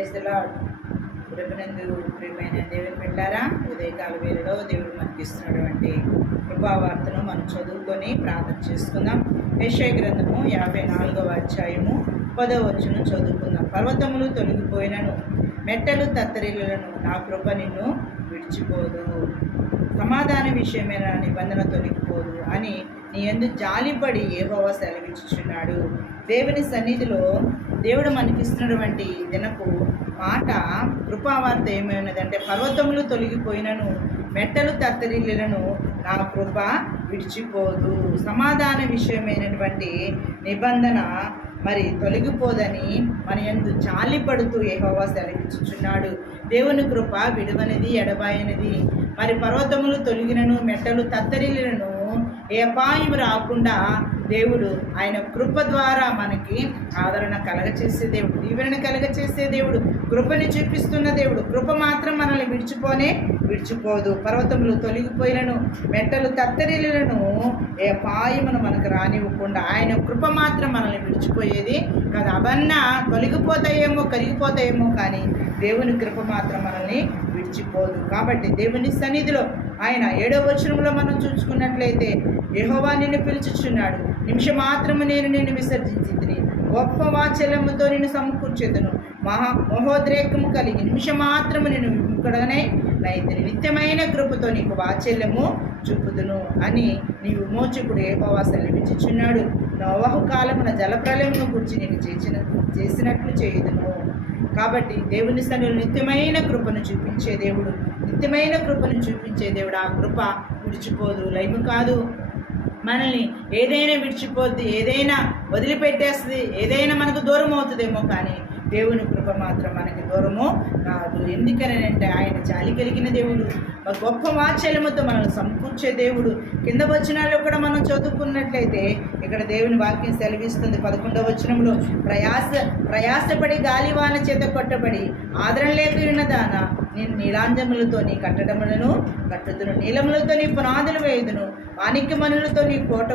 Praise lord ప్రభునందు ప్రియమైన దేవుని పెట్టారా ఉదయకాల వేళలో దేవుడు మనకి ఇస్తున్నటువంటి కృపావార్తను మనం చదువుకొని ప్రార్థన చేసుకుందాం. యశయ గ్రంథము యాభై నాలుగవ అధ్యాయము పదవ వచ్చును చదువుకుందాం. పర్వతములు తొలగిపోయినను మెట్టలు తత్తరిలను నా కృప నిన్ను విడిచిపోదు. సమాధాన విషయమైన నిబంధన తొలగిపోదు అని నీ ఎందు జాలిపడి ఏహోవ సెలవించుచున్నాడు దేవుని సన్నిధిలో దేవుడు మనకిస్తున్నటువంటి దినపు మాట కృపావార్త ఏమైనదంటే పర్వతములు తొలగిపోయినను మెట్టలు తత్తరిల్లను నా కృప విడిచిపోదు. సమాధాన విషయమైనటువంటి నిబంధన మరి తొలగిపోదని మన ఎందు చాలిపడుతూ ఏహోవా సెలవిచ్చుచున్నాడు. దేవుని కృప విడువనిది ఎడబాయనిది. మరి పర్వతములు తొలగినను మెట్టలు తత్తరిలను ఏ అపాయం రాకుండా దేవుడు ఆయన కృప ద్వారా మనకి ఆదరణ కలగచేసే దేవుడు దీవెన కలగచేసే దేవుడు కృపని చూపిస్తున్న దేవుడు. కృప మాత్రం మనల్ని విడిచిపోనే విడిచిపోదు. పర్వతములు తొలగిపోయినను మెట్టలు తత్తరిలను ఏ అపాయమును మనకు రానివ్వకుండా ఆయన కృప మాత్రం మనల్ని విడిచిపోయేది కాదు. అవన్నా తొలగిపోతాయేమో కరిగిపోతాయేమో కానీ దేవుని కృప మాత్రం మనల్ని విడిచిపోదు. కాబట్టి దేవుని సన్నిధిలో ఆయన ఏడో వచనంలో మనం చూసుకున్నట్లయితే యహోవా నిన్ను పిలుచుచున్నాడు. నిమిషం మాత్రము నేను నిన్ను విసర్జించి గొప్ప వాచల్యముతో నిన్ను సమకూర్చేదను. మహా మహోద్రేకము కలిగి నిమిషం మాత్రము నేను విముఖుడనే నైతిని నిత్యమైన కృపతో నీకు వాచల్యము చూపుదును అని నీ విమోచకుడు ఏహోవా సెలవిచ్చుచున్నాడు. నోవహు కాలమున జలప్రలయమును గురించి నేను చేసిన చేసినట్లు చేయుదును. కాబట్టి దేవుని సన్నిధిలో నిత్యమైన కృపను చూపించే దేవుడు. నిత్యమైన కృపను చూపించే దేవుడు. ఆ కృప విడిచిపోదు. లైవ్ కాదు. మనల్ని ఏదైనా విడిచిపోద్ది. ఏదైనా వదిలిపెట్టేస్తుంది. ఏదైనా మనకు దూరం అవుతుందేమో కానీ దేవుని కృప మాత్రం మనకి దూరము కాదు. ఎందుకనంటే ఆయన జాలి కలిగిన దేవుడు గొప్ప వాత్సల్యముతో మనల్ని సమకూర్చే దేవుడు. కింద వచనాల్లో కూడా మనం చదువుకున్నట్లయితే ఇక్కడ దేవుని వాక్యం సెలవిస్తుంది పదకొండవ వచనంలో. ప్రయాస ప్రయాసపడి గాలివాన చేత కొట్టబడి ఆదరణ లేక ఉన్నదాన నేను నీలాంజములతో నీ కట్టడములను కట్టుదును. నీలములతో నీ పునాదులు వేయుదును. మాణిక్యమనులతో నీ కోట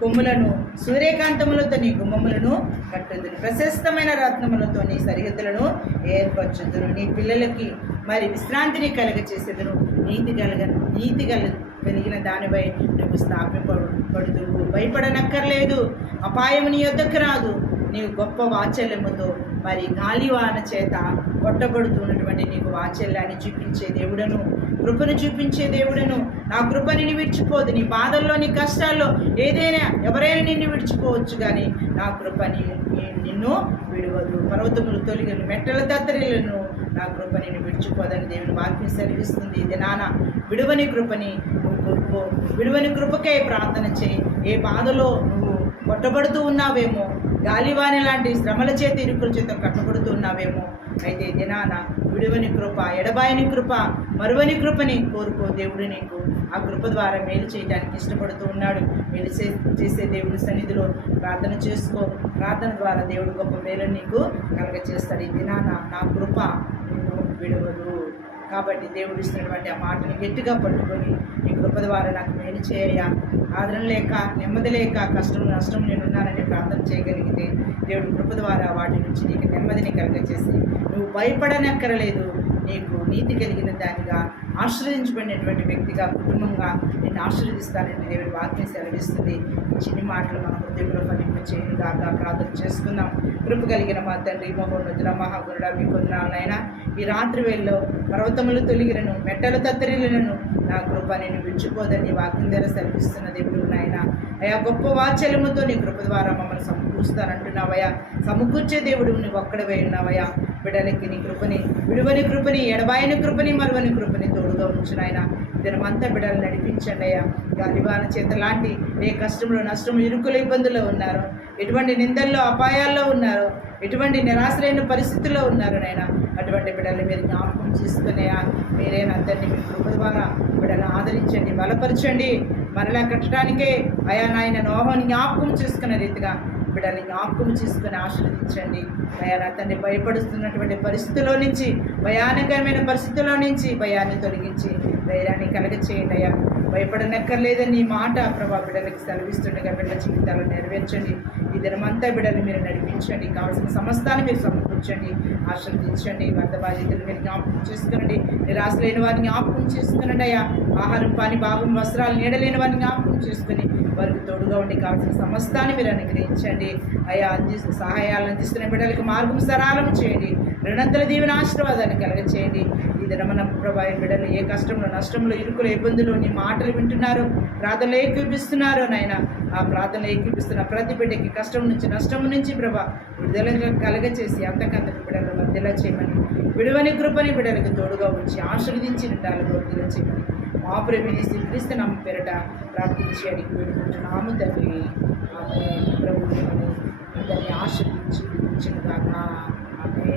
కొమ్ములను సూర్యకాంతములతో నీ గుమ్మములను కట్టుదును ప్రశస్తమైన రత్నములతో నీ సరిహద్దులను ఏర్పరచుదును నీ పిల్లలకి మరి విశ్రాంతిని కలగచేసేదును నీతి కలగ నీతి కల కలిగిన దానిపై నువ్వు స్థాపింపబడుదువు భయపడనక్కర్లేదు. అపాయము నీ యొద్దకు రాదు. నీవు గొప్ప వాచల్యముతో మరి గాలివాన చేత కొట్టబడుతున్నటువంటి నీకు వాచల్యాన్ని చూపించే దేవుడను కృపను చూపించే దేవుడను. నా కృప నిన్ను విడిచిపోదు. నీ బాధల్లో నీ కష్టాల్లో ఏదైనా ఎవరైనా నిన్ను విడిచిపోవచ్చు కానీ నా కృప నిన్ను విడవదు. పర్వతములు తొలగను మెట్టల దత్తరిలను నా కృప నిన్ను విడిచిపోదని దేవుని వాక్యం సెలవిస్తుంది. ఇది నాన్న విడువని కృపని నువ్వు విడువని కృపకే ప్రార్థన చేయి. ఏ బాధలో నువ్వు కొట్టబడుతూ ఉన్నావేమో గాలివాని లాంటి శ్రమల చేత ఇరుకుల చేత కట్టబడుతూ ఉన్నావేమో అయితే దినాన విడువని కృప ఎడబాయని కృప మరువని కృపని కోరుకో దేవుడు నీకు. ఆ కృప ద్వారా మేలు చేయడానికి ఇష్టపడుతూ ఉన్నాడు. మేలు చే- చేసే దేవుడి సన్నిధిలో ప్రార్థన చేసుకో. ప్రార్థన ద్వారా దేవుడు గొప్ప మేలు నీకు కలగ చేస్తాడు ఈ దినాన నా కృప నిన్ను విడవదు. కాబట్టి దేవుడు ఇస్తున్నటువంటి ఆ మాటను గట్టిగా పట్టుకొని నీ కృప ద్వారా నాకు మేలు చేయ ఆదరణ లేక నెమ్మది లేక కష్టం నష్టం నేనున్నానని ప్రార్థన చేయగలిగితే దేవుడి కృప ద్వారా వాటి నుంచి నీకు నెమ్మదిని కలగచేసి నువ్వు భయపడనక్కరలేదు. నీకు నీతి కలిగిన దానిగా ఆశ్రయించబడినటువంటి వ్యక్తిగా కుటుంబంగా నేను ఆశీర్వదిస్తానని దేవుడి వాక్యం సెలవిస్తుంది. చిన్ని మాటలు మన హృదయంలో ఫలింప చేయను దాకా ప్రార్థన చేసుకుందాం. కృప కలిగిన మా తండ్రి మహోన్నతుల మహాగురుడ మీ కొందనాలైనా ఈ రాత్రి వేళలో పర్వతములు తొలిగిరను మెట్టలు తత్తరిలను నా కృప నేను విడిచిపోదని వాక్యం ద్వారా సెలవిస్తున్న దేవుడు నాయన. అయా గొప్ప వాచల్యముతో నీ కృప ద్వారా మమ్మల్ని సమకూరుస్తానంటున్నావయ్యా. సమకూర్చే దేవుడు నువ్వు ఒక్కడవే ఉన్నావయ్యా. బిడ్డలకి నీ కృపని విడువని కృపని ఎడబాయని కృపని మరువని కృపని తోడుగా ఉంచునాయన దినమంతా బిడ్డలు నడిపించండి అయ్యా. గాలివాన చేత లాంటి ఏ కష్టంలో నష్టం ఇరుకుల ఇబ్బందుల్లో ఉన్నారు ఎటువంటి నిందల్లో అపాయాల్లో ఉన్నారు ఎటువంటి నిరాశలైన పరిస్థితుల్లో ఉన్నారు నాయన అటువంటి బిడ్డలు మీరు జ్ఞాపకం చేసుకునేయా మీరే అందరినీ మీ కృప ద్వారా బిడ్డలు ఆదరించండి బలపరచండి. మరలా కట్టడానికే అయా నాయన నోహని జ్ఞాపకం చేసుకునే రీతిగా బిడ్డల్ని జ్ఞాపకం చేసుకుని ఆశీర్వదించండి. అయా నా తండ్రి భయపడుతున్నటువంటి పరిస్థితుల్లో నుంచి భయానకరమైన పరిస్థితుల్లో నుంచి భయాన్ని తొలగించి ధైర్యాన్ని కలగచేయండి అయ్యా. భయపడనక్కర్లేదని నీ మాట ప్రభా బిడ్డలకి సెలవిస్తుండగా బిడ్డల జీవితాలు నెరవేర్చండి. ఈ దినమంతా బిడ్డలు మీరు నడిపించండి. కావాల్సిన సమస్తాన్ని మీరు సమకూర్చండి. ఉంచండి ఆశీర్వదించండి. వరద బాధ్యతలు మీరు జ్ఞాపకం చేసుకునండి. నిరాశ లేని వారిని జ్ఞాపకం చేసుకునండి అయ్యా. ఆహారం పాని భాగం వస్త్రాలు నీడలేని వారిని జ్ఞాపకం చేసుకుని వారికి తోడుగా ఉండి కావాల్సిన సమస్తాన్ని మీరు అనుగ్రహించండి. అయా అంది సహాయాలను అందిస్తున్న బిడ్డలకు మార్గం సరాలం చేయండి. రుణంతల దీవెన ఆశీర్వాదాన్ని కలగచేయండి. ఈ దినమన ప్రభా బిడ్డలు ఏ కష్టంలో నష్టంలో ఇరుకులు ఇబ్బందులు నీ మాటలు వింటున్నారు ప్రార్థనలు ఏకీపిస్తున్నారు నాయన. ఆ ప్రార్థనలు ఏకీపిస్తున్న ప్రతి బిడ్డకి కష్టం నుంచి నష్టం నుంచి ప్రభా విడుదల కలగచేసి అంతకంతకు బిడ్డలు మధ్యలో చేయమని విడువని కృపని బిడ్డలకు తోడుగా ఉంచి ఆశీర్వదించి నిండాలి వృద్ధిలో చేయమని మా ప్రేమిని శ్రీక్రీస్తు నమ్మ పేరట ప్రార్థించి అడిగి వేడుకుంటున్నాము. తండ్రి ఆమె ప్రభు అందరినీ ఆశీర్వించి ఉంచిన దాకా ఆమె